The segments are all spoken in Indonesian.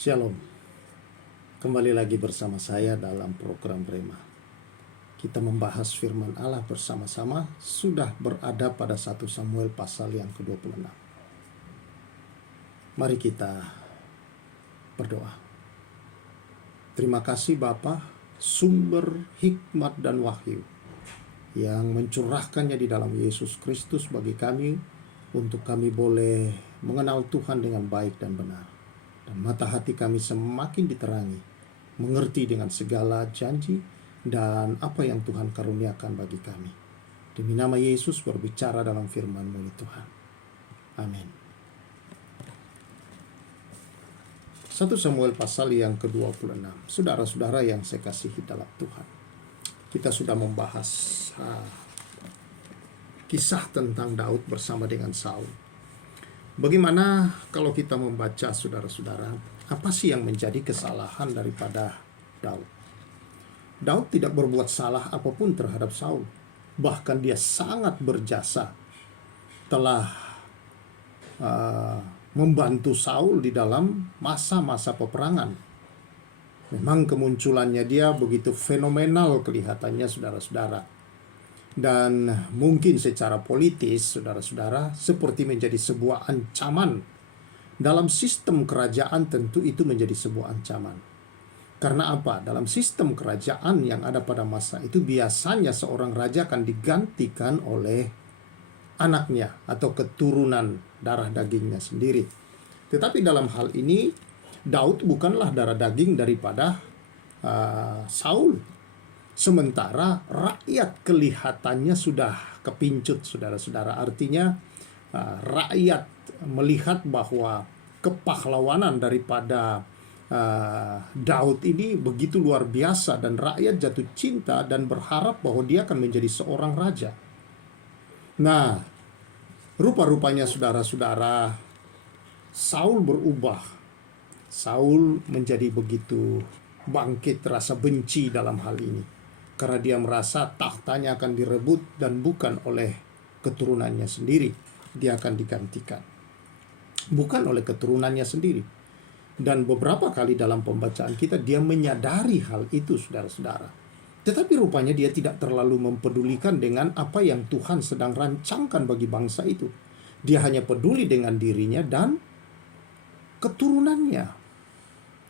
Shalom, kembali lagi bersama saya dalam program Rema. Kita membahas firman Allah bersama-sama, sudah berada pada 1 Samuel pasal yang ke-26. Mari kita berdoa. Terima kasih Bapa, sumber hikmat dan wahyu yang mencurahkannya di dalam Yesus Kristus bagi kami, untuk kami boleh mengenal Tuhan dengan baik dan benar. Dan mata hati kami semakin diterangi, mengerti dengan segala janji dan apa yang Tuhan karuniakan bagi kami. Demi nama Yesus berbicara dalam firman-Mu Tuhan. Amin. 1 Samuel pasal yang ke-26. Saudara-saudara yang saya kasihi dalam Tuhan, kita sudah membahas kisah tentang Daud bersama dengan Saul. Bagaimana kalau kita membaca, saudara-saudara, apa sih yang menjadi kesalahan daripada Daud? Daud tidak berbuat salah apapun terhadap Saul. Bahkan dia sangat berjasa, telah membantu Saul di dalam masa-masa peperangan. Memang kemunculannya dia begitu fenomenal kelihatannya, saudara-saudara. Dan mungkin secara politis, saudara-saudara, seperti menjadi sebuah ancaman. Dalam sistem kerajaan tentu itu menjadi sebuah ancaman. Karena apa? Dalam sistem kerajaan yang ada pada masa itu, biasanya seorang raja akan digantikan oleh anaknya atau keturunan darah dagingnya sendiri. Tetapi dalam hal ini, Daud bukanlah darah daging daripada Saul. Sementara rakyat kelihatannya sudah kepincut, saudara-saudara. Artinya rakyat melihat bahwa kepahlawanan daripada Daud ini begitu luar biasa, dan rakyat jatuh cinta dan berharap bahwa dia akan menjadi seorang raja. Nah, rupa-rupanya saudara-saudara, Saul berubah. Saul menjadi begitu bangkit rasa benci dalam hal ini, karena dia merasa tahtanya akan direbut dan bukan oleh keturunannya sendiri. Dia akan digantikan, bukan oleh keturunannya sendiri. Dan beberapa kali dalam pembacaan kita, dia menyadari hal itu, saudara-saudara. Tetapi rupanya dia tidak terlalu mempedulikan dengan apa yang Tuhan sedang rancangkan bagi bangsa itu. Dia hanya peduli dengan dirinya dan keturunannya.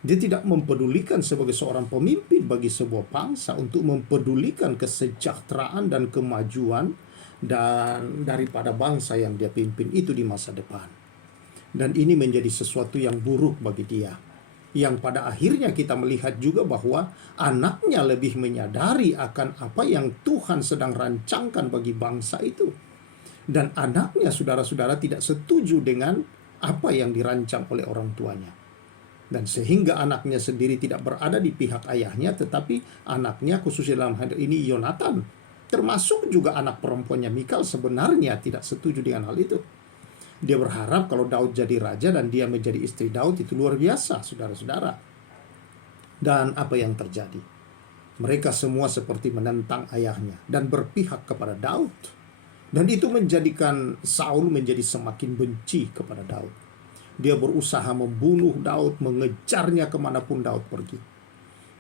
Dia tidak mempedulikan sebagai seorang pemimpin bagi sebuah bangsa untuk mempedulikan kesejahteraan dan kemajuan dan daripada bangsa yang dia pimpin itu di masa depan. Dan ini menjadi sesuatu yang buruk bagi dia, yang pada akhirnya kita melihat juga bahwa anaknya lebih menyadari akan apa yang Tuhan sedang rancangkan bagi bangsa itu. Dan anaknya, saudara-saudara, tidak setuju dengan apa yang dirancang oleh orang tuanya. Dan sehingga anaknya sendiri tidak berada di pihak ayahnya, tetapi anaknya, khususnya dalam hal ini Yonatan, termasuk juga anak perempuannya Mikal, sebenarnya tidak setuju dengan hal itu. Dia berharap kalau Daud jadi raja dan dia menjadi istri Daud, itu luar biasa, saudara-saudara. Dan apa yang terjadi? Mereka semua seperti menentang ayahnya dan berpihak kepada Daud. Dan itu menjadikan Saul menjadi semakin benci kepada Daud. Dia berusaha membunuh Daud, mengejarnya kemanapun Daud pergi.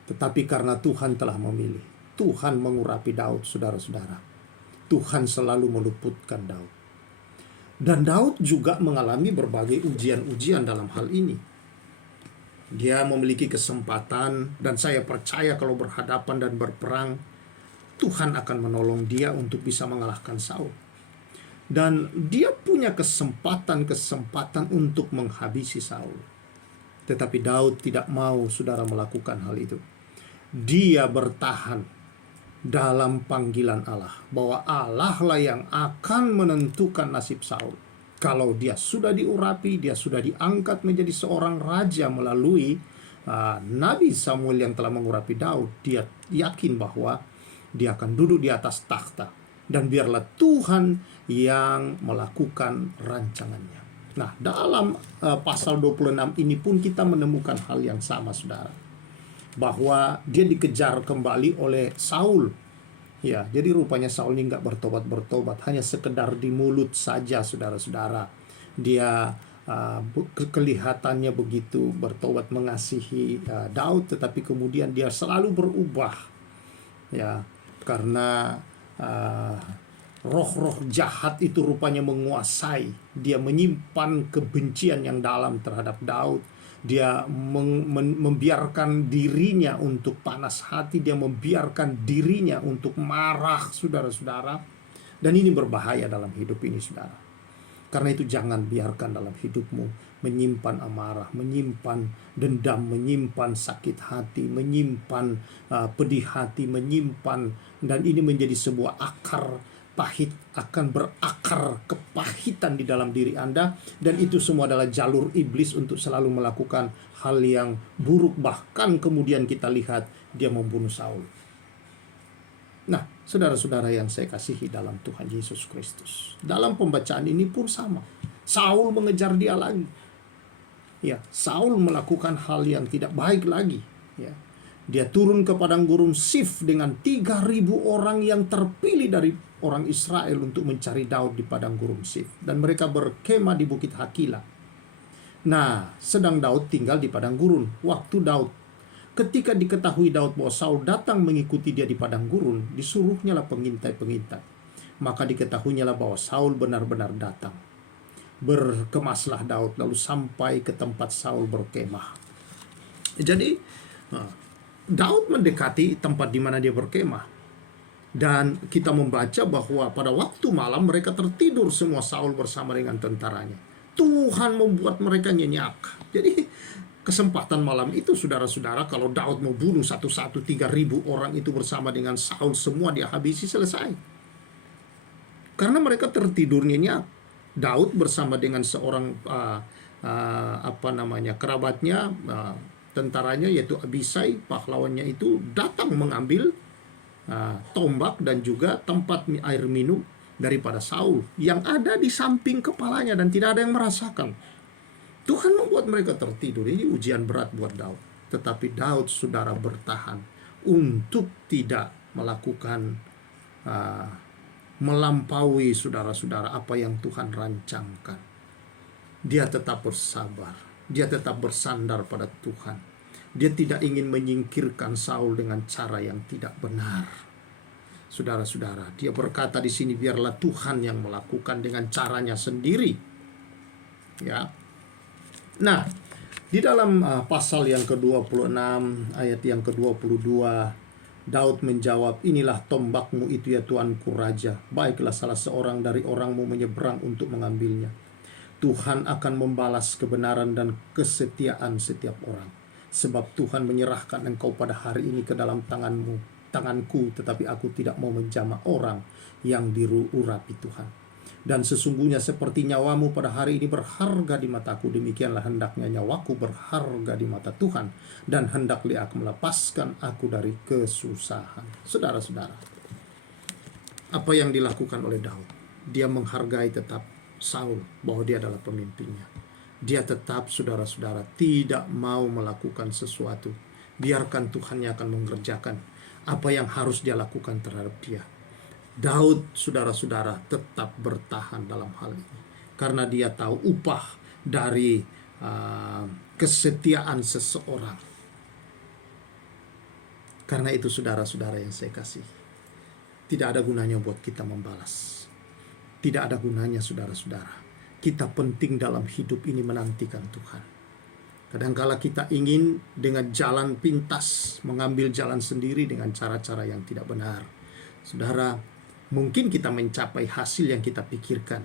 Tetapi karena Tuhan telah memilih, Tuhan mengurapi Daud, saudara-saudara. Tuhan selalu meluputkan Daud. Dan Daud juga mengalami berbagai ujian-ujian dalam hal ini. Dia memiliki kesempatan, dan saya percaya kalau berhadapan dan berperang, Tuhan akan menolong dia untuk bisa mengalahkan Saul. Dan dia punya kesempatan untuk menghabisi Saul. Tetapi Daud tidak mau, saudara, melakukan hal itu. Dia bertahan dalam panggilan Allah, bahwa Allah lah yang akan menentukan nasib Saul. Kalau dia sudah diurapi, dia sudah diangkat menjadi seorang raja melalui Nabi Samuel yang telah mengurapi Daud, dia yakin bahwa dia akan duduk di atas takhta. Dan biarlah Tuhan yang melakukan rancangannya. Nah, dalam pasal 26 ini pun kita menemukan hal yang sama, saudara. Bahwa dia dikejar kembali oleh Saul. Ya, jadi rupanya Saul ini nggak bertobat-bertobat, hanya sekedar di mulut saja, saudara-saudara. Dia kelihatannya begitu bertobat mengasihi Daud, tetapi kemudian dia selalu berubah, ya, karena roh-roh jahat itu rupanya menguasai. Dia menyimpan kebencian yang dalam terhadap Daud. Dia membiarkan dirinya untuk panas hati. Dia membiarkan dirinya untuk marah, saudara-saudara. Dan ini berbahaya dalam hidup ini, saudara. Karena itu jangan biarkan dalam hidupmu menyimpan amarah, menyimpan dendam, menyimpan sakit hati, menyimpan pedih hati, menyimpan, dan ini menjadi sebuah akar pahit, akan berakar kepahitan di dalam diri Anda, dan itu semua adalah jalur iblis untuk selalu melakukan hal yang buruk. Bahkan kemudian kita lihat dia membunuh Saul. Nah, saudara-saudara yang saya kasihi dalam Tuhan Yesus Kristus, dalam pembacaan ini pun sama. Saul mengejar dia lagi. Ya, Saul melakukan hal yang tidak baik lagi. Ya, dia turun ke padang gurun Sif dengan 3.000 orang yang terpilih dari orang Israel untuk mencari Daud di padang gurun Sif. Dan mereka berkemah di Bukit Hakila. Nah, sedang Daud tinggal di padang gurun. Ketika diketahui Daud bahwa Saul datang mengikuti dia di padang gurun, disuruhnyalah pengintai-pengintai. Maka diketahuinyalah bahwa Saul benar-benar datang. Berkemaslah Daud lalu sampai ke tempat Saul berkemah. Jadi Daud mendekati tempat di mana dia berkemah. Dan kita membaca bahwa pada waktu malam mereka tertidur semua, Saul bersama dengan tentaranya. Tuhan membuat mereka nyenyak. Jadi kesempatan malam itu, saudara-saudara, kalau Daud mau bunuh satu-satu 3.000 orang itu bersama dengan Saul, semua dia habisi, selesai. Karena mereka tertidur nyenyak. Daud bersama dengan seorang kerabatnya, tentaranya, yaitu Abisai, pahlawannya itu datang mengambil tombak dan juga tempat air minum daripada Saul yang ada di samping kepalanya, dan tidak ada yang merasakan. Tuhan membuat mereka tertidur. Ini ujian berat buat Daud. Tetapi Daud, saudara, bertahan untuk tidak melakukan melampaui, saudara-saudara, apa yang Tuhan rancangkan. Dia tetap bersabar. Dia tetap bersandar pada Tuhan. Dia tidak ingin menyingkirkan Saul dengan cara yang tidak benar. Saudara-saudara, dia berkata di sini, biarlah Tuhan yang melakukan dengan caranya sendiri. Ya. Nah, di dalam pasal yang ke-26 ayat yang ke-22, Daud menjawab, inilah tombakmu itu ya Tuanku Raja. Baiklah salah seorang dari orangmu menyeberang untuk mengambilnya. Tuhan akan membalas kebenaran dan kesetiaan setiap orang. Sebab Tuhan menyerahkan engkau pada hari ini ke dalam tanganku, tetapi aku tidak mau menjamah orang yang diurapi Tuhan. Dan sesungguhnya seperti nyawamu pada hari ini berharga di mataku, demikianlah hendaknya nyawaku berharga di mata Tuhan, dan hendak Dia melepaskan aku dari kesusahan. Saudara-saudara, apa yang dilakukan oleh Daud? Dia menghargai tetap Saul, bahwa dia adalah pemimpinnya. Dia tetap, saudara-saudara, tidak mau melakukan sesuatu. Biarkan Tuhan yang akan mengerjakan apa yang harus dia lakukan terhadap dia. Daud, saudara-saudara, tetap bertahan dalam hal ini. Karena dia tahu upah dari kesetiaan seseorang. Karena itu, saudara-saudara yang saya kasih, tidak ada gunanya buat kita membalas. Tidak ada gunanya, saudara-saudara. Kita penting dalam hidup ini menantikan Tuhan. Kadangkala kita ingin dengan jalan pintas, mengambil jalan sendiri dengan cara-cara yang tidak benar. Saudara, mungkin kita mencapai hasil yang kita pikirkan,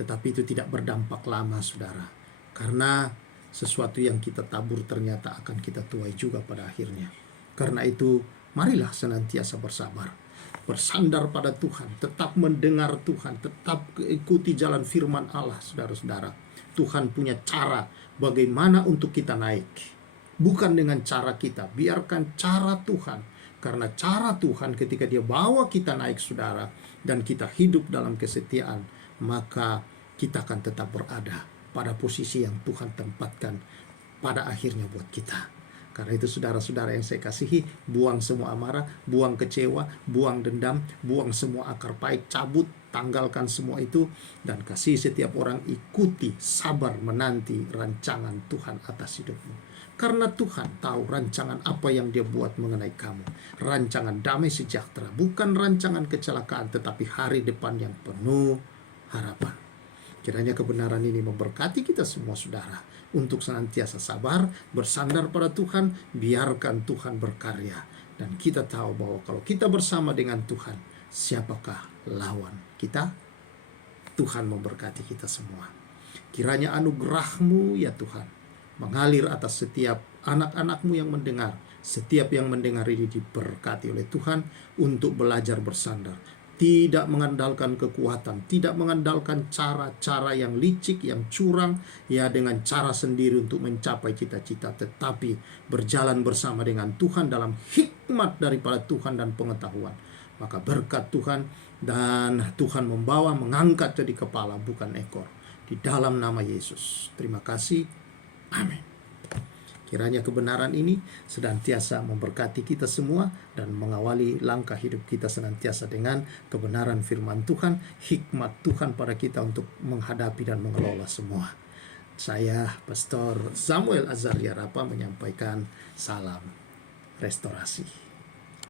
tetapi itu tidak berdampak lama, saudara. Karena sesuatu yang kita tabur ternyata akan kita tuai juga pada akhirnya. Karena itu, marilah senantiasa bersabar. Bersandar pada Tuhan, tetap mendengar Tuhan, tetap ikuti jalan firman Allah, saudara-saudara. Tuhan punya cara bagaimana untuk kita naik. Bukan dengan cara kita, biarkan cara Tuhan. Karena cara Tuhan ketika Dia bawa kita naik, saudara, dan kita hidup dalam kesetiaan, maka kita akan tetap berada pada posisi yang Tuhan tempatkan pada akhirnya buat kita. Karena itu, saudara-saudara yang saya kasihi, buang semua amarah, buang kecewa, buang dendam, buang semua akar pahit, cabut, tanggalkan semua itu dan kasih setiap orang ikuti, sabar menanti rancangan Tuhan atas hidupmu. Karena Tuhan tahu rancangan apa yang Dia buat mengenai kamu. Rancangan damai sejahtera, bukan rancangan kecelakaan, tetapi hari depan yang penuh harapan. Kiranya kebenaran ini memberkati kita semua, saudara, untuk senantiasa sabar, bersandar pada Tuhan, biarkan Tuhan berkarya. Dan kita tahu bahwa kalau kita bersama dengan Tuhan, siapakah lawan kita? Tuhan memberkati kita semua. Kiranya anugerah-Mu ya Tuhan mengalir atas setiap anak-anak-Mu yang mendengar. Setiap yang mendengar ini diberkati oleh Tuhan untuk belajar bersandar. Tidak mengandalkan kekuatan, tidak mengandalkan cara-cara yang licik, yang curang, ya dengan cara sendiri untuk mencapai cita-cita, tetapi berjalan bersama dengan Tuhan dalam hikmat daripada Tuhan dan pengetahuan. Maka berkat Tuhan dan Tuhan membawa, mengangkat jadi kepala bukan ekor. Di dalam nama Yesus. Terima kasih. Amin. Kiranya kebenaran ini senantiasa memberkati kita semua dan mengawali langkah hidup kita senantiasa dengan kebenaran firman Tuhan, hikmat Tuhan pada kita untuk menghadapi dan mengelola semua. Saya Pastor Samuel Azaria Rapa menyampaikan salam restorasi.